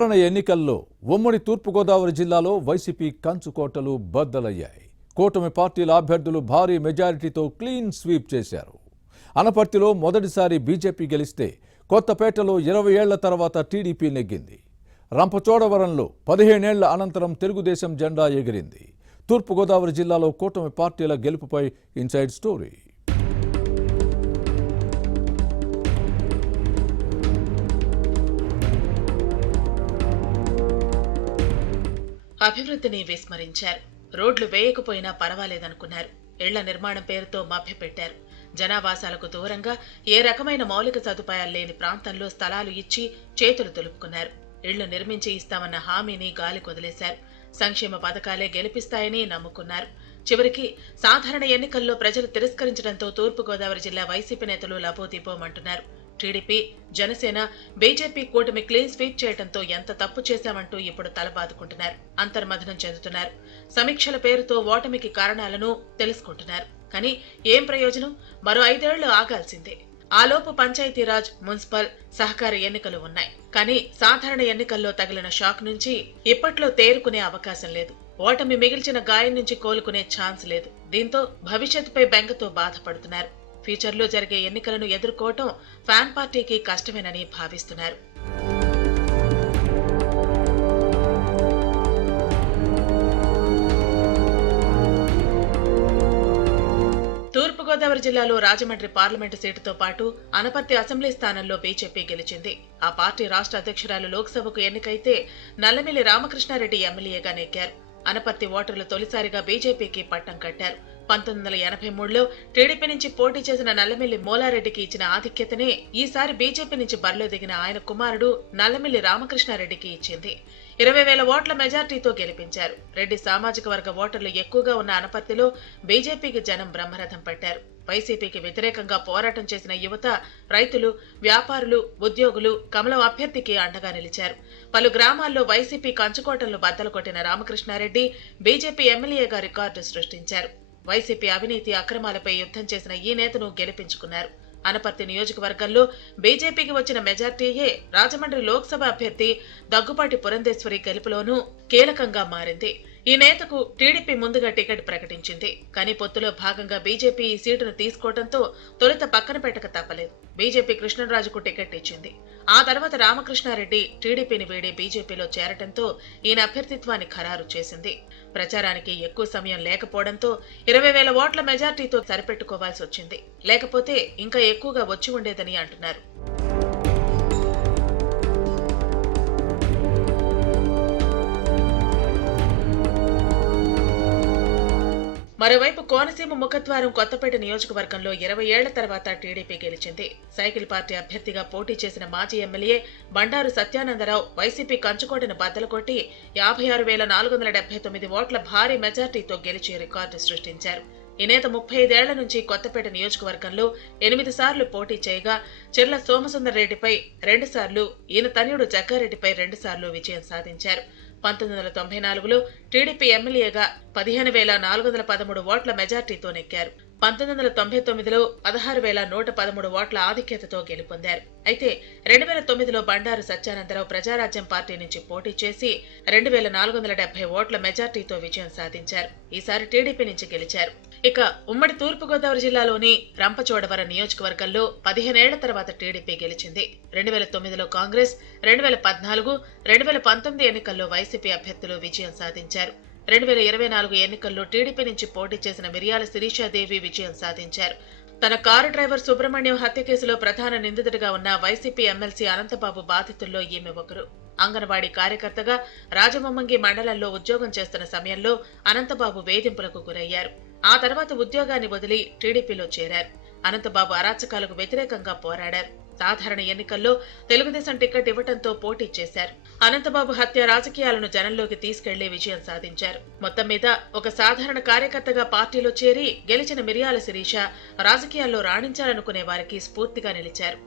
ఎన్నికల్లో ఉమ్మడి తూర్పుగోదావరి జిల్లాలో వైసీపీ కంచుకోటలు బద్దలయ్యాయి. కూటమి పార్టీల అభ్యర్థులు భారీ మెజారిటీతో క్లీన్ స్వీప్ చేశారు. అనపర్తిలో మొదటిసారి బీజేపీ గెలిస్తే కొత్తపేటలో 20 ఏళ్ల తర్వాత టీడీపీ నెగ్గింది. రంపచోడవరంలో 15 ఏళ్ల అనంతరం తెలుగుదేశం జెండా ఎగిరింది. తూర్పుగోదావరి జిల్లాలో కూటమి పార్టీల గెలుపుపై ఇన్సైడ్ స్టోరీ. అభివృద్ధిని విస్మరించారు. రోడ్లు వేయకపోయినా పర్వాలేదనుకున్నారు. ఇళ్ల నిర్మాణం పేరుతో మభ్యపెట్టారు. జనావాసాలకు దూరంగా ఏ రకమైన మౌలిక సదుపాయాలు లేని ప్రాంతంలో స్థలాలు ఇచ్చి చేతులు దులుపుకున్నారు. ఇళ్లు నిర్మించి ఇస్తామన్న హామీని గాలి కొదిలేశారు. సంక్షేమ పథకాలే గెలిపిస్తాయని నమ్ముకున్నారు. చివరికి సాధారణ ఎన్నికల్లో ప్రజలు తిరస్కరించడంతో తూర్పుగోదావరి జిల్లా వైసీపీ నేతలు లబోదిబోమంటున్నారు. టీడీపీ, జనసేన, బీజేపీ కూటమి క్లీన్ స్వీప్ చేయడంతో ఎంత తప్పు చేశామంటూ ఇప్పుడు తలబాదుకుంటున్నారు. అంతర్మథనం చెందుతున్నారు. సమీక్షల పేరుతో ఓటమికి కారణాలను తెలుసుకుంటున్నారు. కానీ ఏం ప్రయోజనం? మరో 5 ఏళ్లు ఆగాల్సిందే. ఆలోపు పంచాయతీరాజ్, మున్సిపల్, సహకార ఎన్నికలు ఉన్నాయి. కానీ సాధారణ ఎన్నికల్లో తగిలిన షాక్ నుంచి ఇప్పట్లో తేరుకునే అవకాశం లేదు. ఓటమి మిగిల్చిన గాయం నుంచి కోలుకునే ఛాన్స్ లేదు. దీంతో భవిష్యత్తుపై బెంగతో బాధపడుతున్నారు. ఫ్యూచర్లో జరిగే ఎన్నికలను ఎదుర్కోవటం ఫ్యాన్ పార్టీకి కష్టమేనని భావిస్తున్నారు. తూర్పుగోదావరి జిల్లాలో రాజమండ్రి పార్లమెంటు సీటుతో పాటు అనపర్తి అసెంబ్లీ స్థానంలో బీజేపీ గెలిచింది. ఆ పార్టీ రాష్ట్ర అధ్యక్షురాలు లోక్సభకు ఎన్నికైతే నల్లమిల్లి రామకృష్ణారెడ్డి ఎమ్మెల్యేగా నెగ్గారు. అనపర్తి ఓటర్లు తొలిసారిగా బీజేపీకి పట్టం కట్టారు. 1983లో టీడీపీ నుంచి పోటీ చేసిన నల్లమిల్లి మోలారెడ్డికి ఇచ్చిన ఆధిక్యతనే ఈసారి బీజేపీ నుంచి బరిలో దిగిన ఆయన కుమారుడు నల్లమిల్లి రామకృష్ణారెడ్డికి ఇచ్చింది. 20,000 ఓట్ల మెజార్టీతో గెలిపించారు. రెడ్డి సామాజిక వర్గ ఓటర్లు ఎక్కువగా ఉన్న అనపర్తిలో బీజేపీకి జనం బ్రహ్మరథం పట్టారు. వైసీపీకి వ్యతిరేకంగా పోరాటం చేసిన యువత, రైతులు, వ్యాపారులు, ఉద్యోగులు కమలం అభ్యర్థికి అండగా నిలిచారు. పలు గ్రామాల్లో వైసీపీ కంచుకోటలను బద్దలు కొట్టిన రామకృష్ణారెడ్డి బీజేపీ ఎమ్మెల్యేగా రికార్డు సృష్టించారు. వైసీపీ అవినీతి అక్రమాలపై యుద్ధం చేసిన ఈ నేతను గెలిపించుకున్నారు. అనపర్తి నియోజకవర్గంలో బీజేపీకి వచ్చిన మెజార్టీయే రాజమండ్రి లోక్సభ అభ్యర్థి దగ్గుపాటి పురంధేశ్వరి గెలుపులోనూ కీలకంగా మారింది. ఈ నేతకు టీడీపీ ముందుగా టికెట్ ప్రకటించింది. కానీ పొత్తులో భాగంగా బీజేపీ ఈ సీటును తీసుకోవడంతో తొలుత పక్కన పెట్టక తప్పలేదు. బీజేపీ కృష్ణరాజుకు టికెట్ ఇచ్చింది. ఆ తర్వాత రామకృష్ణారెడ్డి టీడీపీని వీడి బీజేపీలో చేరటంతో ఈయన అభ్యర్థిత్వాన్ని ఖరారు చేసింది. ప్రచారానికి ఎక్కువ సమయం లేకపోవడంతో 20,000 ఓట్ల మెజార్టీతో సరిపెట్టుకోవాల్సి వచ్చింది. లేకపోతే ఇంకా ఎక్కువగా వచ్చి ఉండేదని అంటున్నారు. మరోవైపు కోనసీమ ముఖద్వారం కొత్తపేట నియోజకవర్గంలో 20 ఏళ్ల తర్వాత టీడీపీ గెలిచింది. సైకిల్ పార్టీ అభ్యర్థిగా పోటీ చేసిన మాజీ ఎమ్మెల్యే బండారు సత్యానందరావు వైసీపీ కంచుకోటను బద్దలు కొట్టి 56,479 ఓట్ల భారీ మెజార్టీతో గెలిచి రికార్డు సృష్టించారు. ఈ నేత 35 ఏళ్ల నుంచి కొత్తపేట నియోజకవర్గంలో 8 సార్లు పోటీ చేయగా చెర్ల సోమసుందర్ రెడ్డిపై 2 సార్లు, ఈయన తనయుడు జగ్గారెడ్డిపై 2 సార్లు విజయం సాధించారు. 1994లో టీడీపీ ఎమ్మెల్యేగా 15,413 ఓట్ల మెజార్టీతో నెగ్గారు. 1999లో 16,113 ఓట్ల ఆధిక్యతతో గెలుపొందారు. అయితే 2009లో బండారు సత్యానందరావు ప్రజారాజ్యం పార్టీ నుంచి పోటీ చేసి 2,470 ఓట్ల మెజార్టీతో విజయం సాధించారు. ఈసారి టీడీపీ నుంచి గెలిచారు. ఇక ఉమ్మడి తూర్పుగోదావరి జిల్లాలోని రంపచోడవరం నియోజకవర్గంలో 15 ఏళ్ల తర్వాత టీడీపీ గెలిచింది. 2009లో కాంగ్రెస్, 2014, 2019 ఎన్నికల్లో వైసీపీ అభ్యర్థులు విజయం సాధించారు. 2024 ఎన్నికల్లో టీడీపీ నుంచి పోటీ చేసిన మిరియాల శిరీషాదేవి విజయం సాధించారు. తన కారు డ్రైవర్ సుబ్రహ్మణ్యం హత్య కేసులో ప్రధాన నిందితుడిగా ఉన్న వైసీపీ ఎమ్మెల్సీ అనంతబాబు బాధితుల్లో ఈమె ఒకరు. అంగన్వాడీ కార్యకర్తగా రాజమమ్మంగి మండలంలో ఉద్యోగం చేస్తున్న సమయంలో అనంతబాబు వేధింపులకు గురయ్యారు. ఆ తర్వాత ఉద్యోగాన్ని వదిలి టీడీపీలో చేరారు. అనంతబాబు అరాచకాలకు వ్యతిరేకంగా పోరాడారు. సాధారణ ఎన్నికల్లో తెలుగుదేశం టికెట్ ఇవ్వడంతో పోటీ చేశారు. అనంతబాబు హత్య రాజకీయాలను జనంలోకి తీసుకెళ్లి విజయం సాధించారు. మొత్తం మీద ఒక సాధారణ కార్యకర్తగా పార్టీలో చేరి గెలిచిన మిరియాల శిరీష రాజకీయాల్లో రాణించాలనుకునే వారికి స్ఫూర్తిగా నిలిచారు.